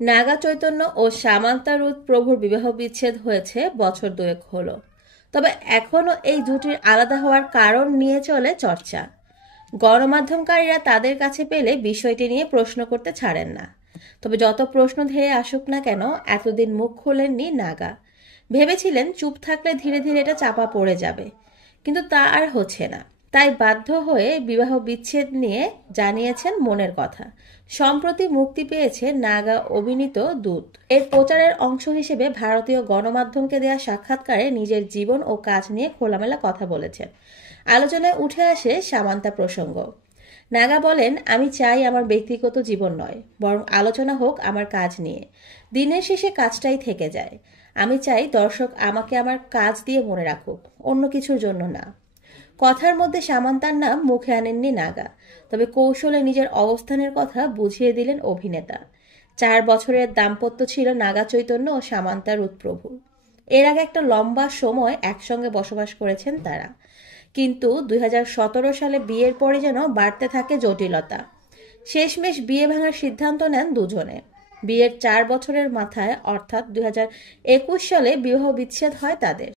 নাগা চৈতন্য ও Samanta Ruth প্রভুর বিবাহ বিচ্ছেদ হয়েছে বছর দুয়েক হলো। তবে এখনও এই জুটির আলাদা হওয়ার কারণ নিয়ে চলে চর্চা। গণমাধ্যমকারীরা তাদের কাছে পেলে বিষয়টি নিয়ে প্রশ্ন করতে ছাড়েন না। তবে যত প্রশ্ন ধেয়ে আসুক না কেন, এতদিন মুখ খোলেননি নাগা। ভেবেছিলেন চুপ থাকলে ধীরে ধীরে এটা চাপা পড়ে যাবে, কিন্তু তা আর হচ্ছে না। তাই বাধ্য হয়ে বিবাহ বিচ্ছেদ নিয়ে জানিয়েছেন মনের কথা। সম্প্রতি মুক্তি পেয়েছে নাগা অভিনীত দূত। এর প্রচারের অংশ হিসেবে ভারতীয় গণমাধ্যমকে দেয়া সাক্ষাৎকারে নিজের জীবন ও কাজ নিয়ে খোলামেলা কথা বলেছেন। আলোচনায় উঠে আসে সামান্তা প্রসঙ্গ। নাগা বলেন, আমি চাই আমার ব্যক্তিগত জীবন নয়, বরং আলোচনা হোক আমার কাজ নিয়ে। দিনের শেষে কাজটাই থেকে যায়। আমি চাই দর্শক আমাকে আমার কাজ দিয়ে মনে রাখুক, অন্য কিছুর জন্য না। কথার মধ্যে সামান্তার নাম মুখে আনেননি নাগা, তবে কৌশলে নিজের অবস্থানের কথা বুঝিয়ে দিলেন অভিনেতা। 4 বছরের দাম্পত্য ছিল নাগা চৈতন্য ও সামান্তা রুথ প্রভুর। এর আগে একটা লম্বা সময় একসঙ্গে বসবাস করেছেন তারা, কিন্তু 2017 সালে বিয়ের পরে যেন বাড়তে থাকে জটিলতা। শেষমেশ বিয়ে ভাঙার সিদ্ধান্ত নেন দুজনে। বিয়ের 4 বছরের মাথায় অর্থাৎ 2021 সালে বিবাহ বিচ্ছেদ হয় তাদের।